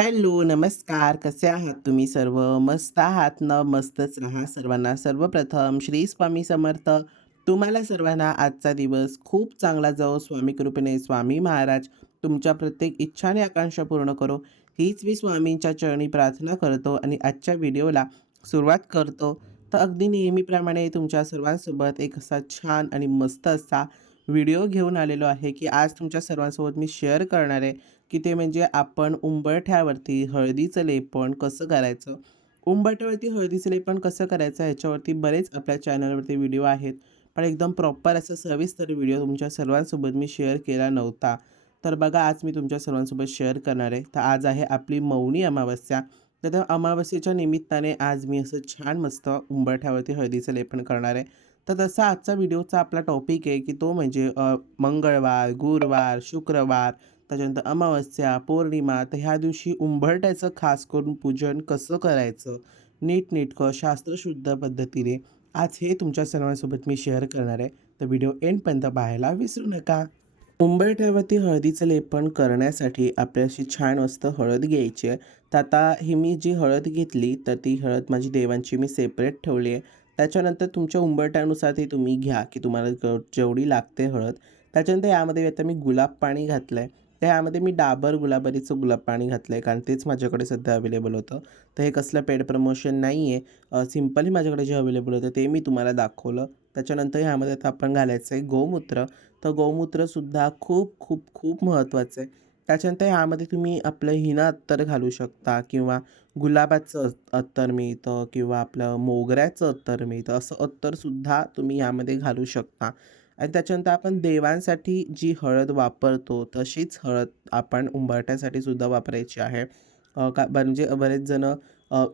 Hello, नमस्कार. कसे आहात तुम्ही सर्व? मस्त आहात ना? मस्तच राहा. सर्वांना सर्वप्रथम श्री स्वामी समर्थ. तुम्हाला सर्वांना आजचा दिवस खूप चांगला जावो. स्वामी कृपेने स्वामी महाराज तुमच्या प्रत्येक इच्छा आणि आकांक्षा पूर्ण करो, हीच मी स्वामींच्या चरणी प्रार्थना करतो आणि आजच्या व्हिडिओला सुरुवात करतो. तर अगदी नेहमीप्रमाणे तुमच्या सर्वांसोबत एक असा छान आणि मस्त असा व्हिडिओ घेऊन आलेलो आहे, की आज तुमच्या सर्वांसोबत मी शेअर करणार आहे, की ते म्हणजे आपण उंबरठ्यावरती हळदीचं लेपन कसं करायचं. उंबरठ्यावरती हळदीचं लेपन कसं करायचं ह्याच्यावरती बरेच आपल्या चॅनलवरती व्हिडिओ आहेत. पण एकदम प्रॉपर असा सविस्तर व्हिडिओ तुमच्या सर्वांसोबत मी शेअर केला नव्हता. तर बघा आज मी तुमच्या सर्वांसोबत शेअर करणार आहे. तर आज आहे आपली मौनी अमावस्या. तर त्या अमावस्येच्या निमित्ताने आज मी असं छान मस्त उंबरठ्यावरती हळदीचं लेपन करणार आहे. तर तसा आजचा व्हिडिओचा आपला टॉपिक आहे, की तो म्हणजे मंगळवार, गुरुवार, शुक्रवार, त्याच्यानंतर अमावस्या, पौर्णिमा. तर ह्या दिवशी उंबरट्याचं खास करून पूजन कसं करायचं, नीटनेटकं शास्त्रशुद्ध पद्धतीने आज हे तुमच्या सर्वांसोबत मी शेअर करणार आहे. तर व्हिडिओ एंडपर्यंत पाहायला विसरू नका. उंबरठ्यावरती हळदीचं लेपन करण्यासाठी आपल्याशी छान मस्त हळद घ्यायची आहे. तर आता ही मी जी हळद घेतली, तर ती हळद माझी देवांची मी सेपरेट ठेवली आहे. त्याच्यानंतर तुमच्या उंबरठ्यानुसार ती तुम्ही घ्या, की तुम्हाला जेवढी लागते हळद. त्याच्यानंतर यामध्ये आता मी गुलाब पाणी घातलं आहे. तर ह्यामध्ये मी डाबर गुलाबरीचं गुलाब पाणी घातलं आहे, कारण तेच माझ्याकडे सध्या अवेलेबल होतं. तर हे कसलं पेड प्रमोशन नाही आहे. अ, सिंपली माझ्याकडे जे अवेलेबल होतं ते मी तुम्हाला दाखवलं. त्याच्यानंतर ह्यामध्ये आता आपण घालायचं आहे गोमूत्र. तर गोमूत्रसुद्धा खूप, खूप, खूप महत्त्वाचं आहे. त्याच्यानंतर ह्यामध्ये तुम्ही आपलं हिना अत्तर घालू शकता किंवा गुलाबाचं अत्तर मिळतं किंवा आपलं मोगऱ्याचं अत्तर मिळतं. असं अत्तरसुद्धा तुम्ही यामध्ये घालू शकता. आणि त्याच्यानंतर आपण देवांसाठी जी हळद वापरतो, तशीच हळद आपण उंबरठ्यासाठी सुद्धा वापरायची आहे. का म्हणजे बरेच जणं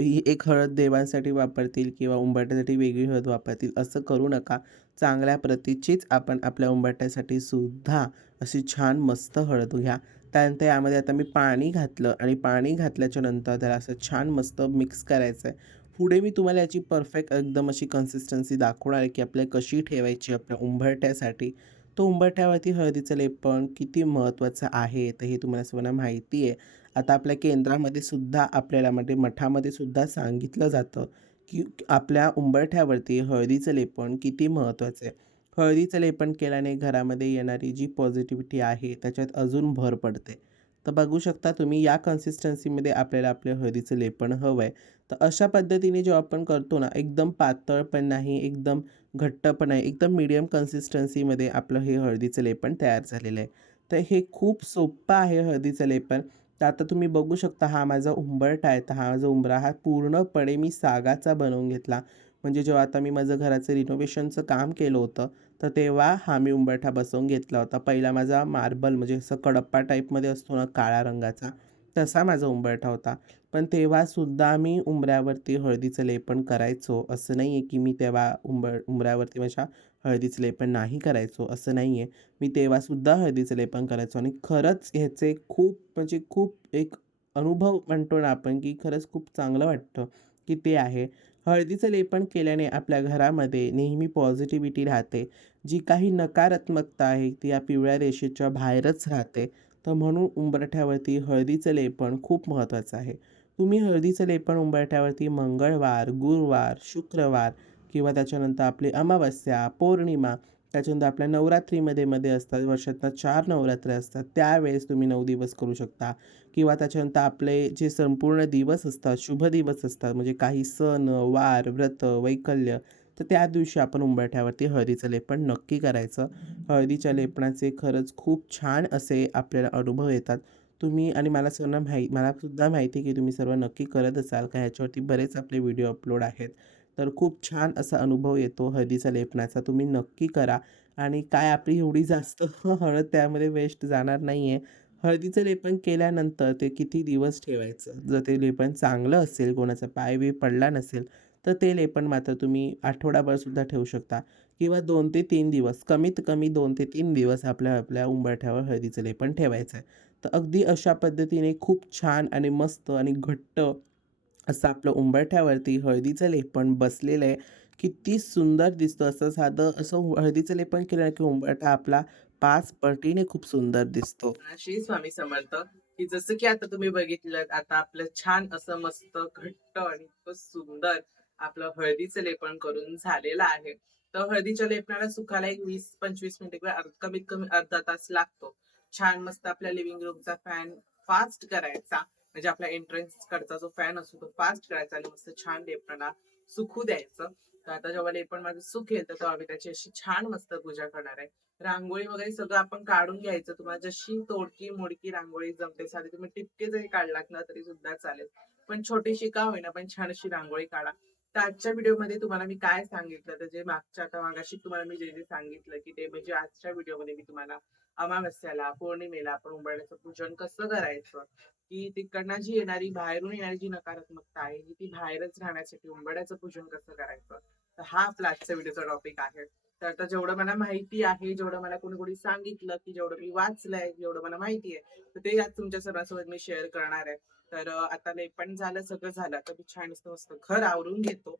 ही एक हळद देवांसाठी वापरतील किंवा उंबरठ्यासाठी वेगळी हळद वापरतील, असं करू नका. चांगल्या प्रतीचीच आपण आपल्या उंबरठ्यासाठी सुद्धा अशी छान मस्त हळद घ्या. त्यानंतर यामध्ये आता मी पाणी घातलं आणि पाणी घातल्याच्यानंतर त्याला असं छान मस्त मिक्स करायचं आहे. पुढे मी तुम्हाला याची परफेक्ट एकदम अशी कन्सिस्टन्सी दाखवणार आहे, की आपल्या कशी ठेवायची आपल्या उंबरठ्यासाठी. तो उंबरठ्यावरती हळदीचं लेपण किती महत्त्वाचं आहे, तर हे तुम्हाला सर्वांना माहिती आहे. आता आपल्या केंद्रामध्ये सुद्धा आपल्याला म्हणजे मठामध्ये सुद्धा सांगितलं जातं, की आपल्या उंबरठ्यावरती हळदीचं लेपण किती महत्त्वाचं आहे. हळदीचं लेपन केल्याने घरामध्ये येणारी जी पॉझिटिव्हिटी आहे, त्याच्यात अजून भर पडते. तर बघू शकता तुम्ही या कन्सिस्टन्सीमध्ये आपल्याला आपल्या हळदीचं लेपण हवं आहे. तर अशा पद्धतीने जेव्हा आपण करतो ना, एकदम पातळ पण नाही, एकदम घट्ट पण नाही, एकदम मीडियम कन्सिस्टन्सीमध्ये आपलं हे हळदीचं लेपण तयार झालेलं आहे. तर हे खूप सोप्पं आहे हळदीचं लेपण तर आता तुम्ही बघू शकता हा माझा उंबरटा आहे. तर हा माझा उंबरा हा पूर्णपणे मी सागाचा बनवून घेतला. म्हणजे जेव्हा आता मी माझं घराचं रिनोव्हेशनचं काम केलं होतं, तर तेव्हा हा मी उंबरठा बसवून घेतला होता. पहिला माझा मार्बल म्हणजे असं कडप्पा टाईपमध्ये असतो ना काळ्या रंगाचा, तसा माझा उंबरठा होता. पण तेव्हासुद्धा मी उंबऱ्यावरती हळदीचं लेपन करायचो. असं नाही आहे, की मी तेव्हा उंबर उंबऱ्यावरती माझ्या हळदीचं लेपन नाही करायचो, असं नाही आहे. मी तेव्हासुद्धा हळदीचं लेपन करायचो आणि खरंच ह्याचे खूप म्हणजे खूप एक अनुभव म्हणतो ना आपण, की खरंच खूप चांगलं वाटतं, की ते आहे. हळदीचं लेपन केल्याने आपल्या घरामध्ये नेहमी पॉझिटिव्हिटी राहते. जी काही नकारात्मकता आहे, ती या पिवळ्या रेषेच्या बाहेरच राहते. तर म्हणून उंबरठ्यावरती हळदीचं लेपन खूप महत्त्वाचं आहे. तुम्ही हळदीचं लेपन उंबरठ्यावरती मंगळवार, गुरुवार, शुक्रवार किंवा त्याच्यानंतर आपली अमावस्या, पौर्णिमा, त्याच्यानंतर आपल्या नवरात्रीमध्ये मध्ये असतात. वर्षातनं चार नवरात्र असतात. त्यावेळेस तुम्ही नऊ दिवस करू शकता किंवा त्याच्यानंतर आपले जे संपूर्ण दिवस असतात, शुभ दिवस असतात, म्हणजे काही सण, वार, व्रत, वैकल्य, तर त्या दिवशी आपण उंबरठ्यावरती हळदीचं लेपण नक्की करायचं. हळदीच्या लेपणाचे खरंच खूप छान असे आपल्याला अनुभव येतात. तुम्ही आणि मला सर्वांना माहिती मला सुद्धा माहिती आहे, की तुम्ही सर्व नक्की करत असाल, का ह्याच्यावरती बरेच आपले व्हिडिओ अपलोड आहेत. तर खूप छान असा अनुभव येतो हळदीच्या लेपनाचा. तुम्ही नक्की करा आणि काय आपली एवढी जास्त हळद त्यामध्ये वेस्ट जाणार नाही आहे. हळदीचं लेपन केल्यानंतर ते किती दिवस ठेवायचं. जर ते लेपन चांगलं असेल, कोणाचा पाय-बी पडला नसेल, तर ते लेपन मात्र तुम्ही आठवडाभरसुद्धा ठेवू शकता किंवा दोन ते तीन दिवस, कमीत कमी दोन ते तीन दिवस आपल्या आपल्या उंबरठ्यावर हळदीचं लेपन ठेवायचं आहे. तर अगदी अशा पद्धतीने खूप छान आणि मस्त आणि घट्ट असं आपलं उंबरठ्यावरती हळदीचं लेपन बसलेलं आहे. किती सुंदर दिसतं. असं साधं असं हळदीचं लेपन केलं की उंबरठा आपला पाच पटीने खूप सुंदर दिसतो. श्री स्वामी समर्थ की जसं की आता तुम्ही बघितलं आता आपलं छान असं मस्त घट्ट आणि इतकं सुंदर आपलं हळदीचं लेपन करून झालेलं आहे तर हळदीच्या लेपनाला सुकायला एक वीस पंचवीस मिनिटे किंवा अर्ध- कमीत कमी अर्धा तास लागतो छान मस्त आपल्या लिव्हिंग रूमचा फॅन फास्ट करायचा म्हणजे आपल्या एंट्रन्स कडचा जो फॅन असतो तो फास्ट करायचा आणि मस्त छान लेपनाला सुखू द्यायचं. तर आता जेव्हा लेपण माझं सुख येतं तेव्हा आम्ही त्याची अशी छान मस्त पूजा करणार आहे. रांगोळी वगैरे सगळं आपण काढून घ्यायचं. तुम्हाला जशी तोडकी मोडकी रांगोळी जमते साधी तुम्ही टिपके जरी काढलात ना तरी सुद्धा चालेल. पण छोटीशी का होईना पण छान अशी रांगोळी काढा. तर आजच्या व्हिडिओमध्ये तुम्हाला मी काय सांगितलं? तर जे मागच्या आता मागाशी तुम्हाला मी जे जे सांगितलं की ते म्हणजे आजच्या व्हिडिओमध्ये मी तुम्हाला अमावस्याला पौर्णिमेला आपण उंबरण्याचं पूजन कसं करायचं? की तिकडनं जी येणारी बाहेरून येणारी जी नकारात्मकता आहे ही ती बाहेरच राहण्यासाठी उंबड्याचं पूजन कसं करायचं? तर हा आपला आजच्या व्हिडिओचा टॉपिक आहे. तर आता जेवढं मला माहिती आहे जेवढं मला कोणी कोणी सांगितलं की जेवढं मी वाचलंय जेवढं मला माहिती आहे तर ते आज तुमच्या सर्वांसोबत मी शेअर करणार आहे. तर आता लेपण झालं सगळं झालं. तर मी छान मस्त मस्त घर आवरून घेतो.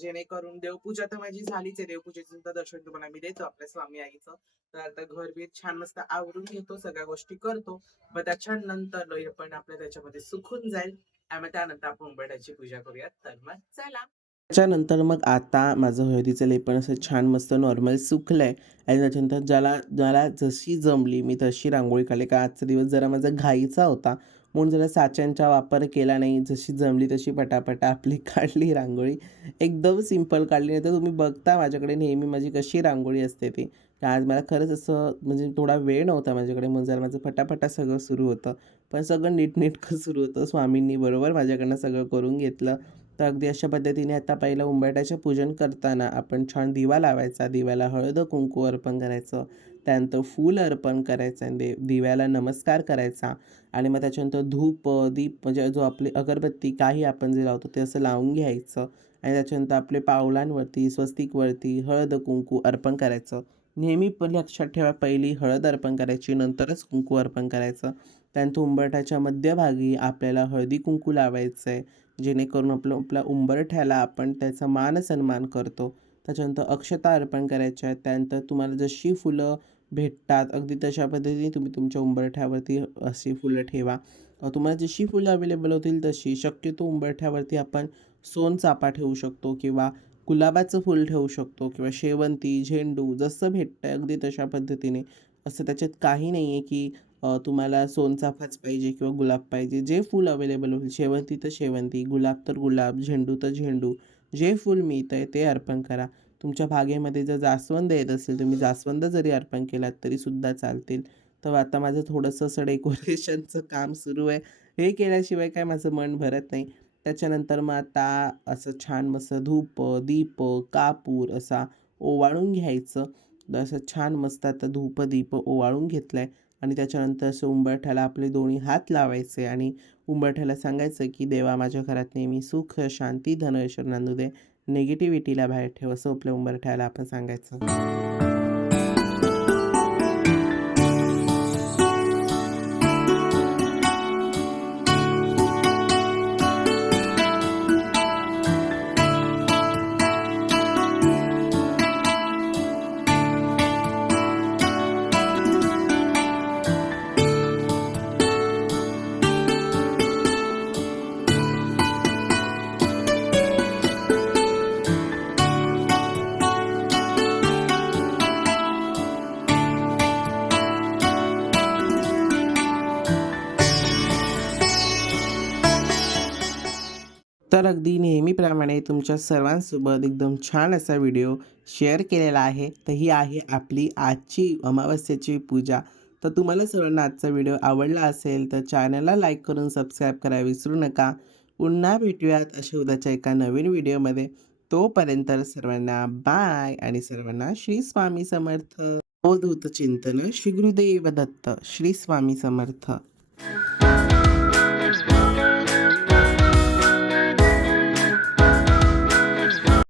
जेणेकरून देवपूजा तर माझी झालीच आहे. देवपूजेचं सुद्धा दर्शन तुम्हाला मी देतो आपल्या स्वामी आईचं. तर आता घर बीर छान मस्त आवरून घेतो सगळ्या गोष्टी करतो. मग त्याच्यानंतर लेपन आपल्या त्याच्यामध्ये सुकून जाईल. आणि मग त्यानंतर आपण उंबरड्याची पूजा करूयात. तर मग चला. त्याच्यानंतर मग आता माझं हळदीचं लेपण असं छान मस्त नॉर्मल सुकलं आहे आणि त्याच्यानंतर ज्याला ज्याला जशी जमली मी तशी रांगोळी काढली. का आजचा दिवस जरा माझा घाईचा होता. म्हणून जरा साच्यांचा वापर केला नाही. जशी जमली तशी पटापटा आपली काढली रांगोळी. एकदम सिंपल काढली. नाही तर तुम्ही बघता माझ्याकडे नेहमी माझी कशी रांगोळी असते ती. आज मला खरंच असं म्हणजे थोडा वेळ नव्हता माझ्याकडे. म्हणून जरा माझं फटाफटा सगळं सुरू होतं. पण सगळं नीटनेटकं सुरू होतं. स्वामींनी बरोबर माझ्याकडनं सगळं करून घेतलं. तर अगदी अशा पद्धतीने आता पहिलं उंबरठ्याचे पूजन करताना आपण छान दिवा लावायचा. दिव्याला हळद कुंकू अर्पण करायचं. त्यानंतर फूल अर्पण करायचं आहे दे दिव्याला नमस्कार करायचा. आणि मग त्याच्यानंतर धूप दीप म्हणजे जो आपली अगरबत्ती काही आपण जे लावतो ते असं लावून घ्यायचं. आणि त्याच्यानंतर आपले पावलांवरती स्वस्तिकवरती हळद कुंकू अर्पण करायचं. नेहमी पण लक्षात ठेवा पहिली हळद अर्पण करायची नंतरच कुंकू अर्पण करायचं. त्यानंतर उंबरठ्याच्या मध्यभागी आपल्याला हळदी कुंकू लावायचं आहे जेणेकरून आपलं आपल्या उंबरठ्याला आपण त्याचा मान सन्मान करतो. त्याच्यानंतर अक्षता अर्पण करायच्या आहेत. त्यानंतर तुम्हाला जशी फुलं भेटतात अगदी तशा पद्धतीने तुम्ही तुमच्या उंबरठ्यावरती अशी फुलं ठेवा. तुम्हाला जशी फुलं अवेलेबल होतील तशी शक्यतो उंबरठ्यावरती आपण सोनचापा ठेवू शकतो किंवा गुलाबाचं फूल ठेवू शकतो किंवा शेवंती झेंडू जसं भेटतं आहे अगदी तशा पद्धतीने. असं त्याच्यात काही नाही आहे की तुम्हाला सोनचाफाच पाहिजे किंवा गुलाब पाहिजे. जे फूल अवेलेबल होईल शेवंती तर शेवंती गुलाब तर गुलाब झेंडू तर झेंडू जे फूल मिळतं आहे ते अर्पण करा. तुमच्या बागेमध्ये जर जास्वंद येत असेल तुम्ही जास्वंद जरी अर्पण केलात तरीसुद्धा चालतील. तर आता माझं थोडंसं असं डेकोरेशनचं काम सुरू आहे. हे केल्याशिवाय काय माझं मन भरत नाही. त्याच्यानंतर मग आता असं छान मस्त धूप दीप कापूर असा ओवाळून घ्यायचं. असं छान मस्त आता धूप दीप ओवाळून घेतलं आहे आणि त्याच्यानंतर असं उंबरठ्याला आपले दोन्ही हात लावायचे आणि उंबरठ्याला सांगायचं की देवा माझ्या घरात नेहमी सुख शांती धनऐश्वर नांदू दे निगेटिव्हिटीला बाहेर ठेव असं आपल्या उंबरठ्याला आपण सांगायचं. तर अगदी नेहमीप्रमाणे तुमच्या सर्वांसोबत एकदम छान असा व्हिडिओ शेअर केलेला आहे. तर ही आहे आपली आजची अमावस्येची पूजा. तर तुम्हाला सर्वांना आजचा व्हिडिओ आवडला असेल तर चॅनलला लाईक करून सबस्क्राईब करायला विसरू नका. पुन्हा भेटूयात अशा उद्याच्या एका नवीन व्हिडिओमध्ये. तोपर्यंत सर्वांना बाय आणि सर्वांना श्री स्वामी समर्थ. अवधूत चिंतन श्री गुरुदेव दत्त. श्री स्वामी समर्थ.